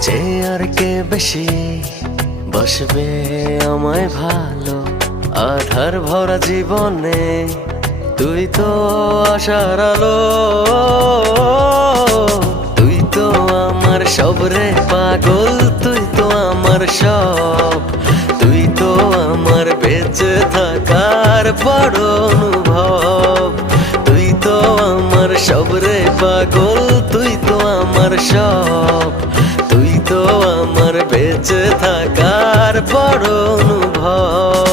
চেয়ে আর কে বেশি বসবে আমায় ভালো? আধার ভরা জীবনে তুই তো আশার আলো। তুই তো আমার সব রে পাগল, তুই তো আমার সব। তুই তো আমার বেঁচে থাকার বড় অনুভব। তুই তো আমার সব রে পাগল, তুই তো আমার সব। তুই তো আমার বেঁচে থাকার বড় অনুভব।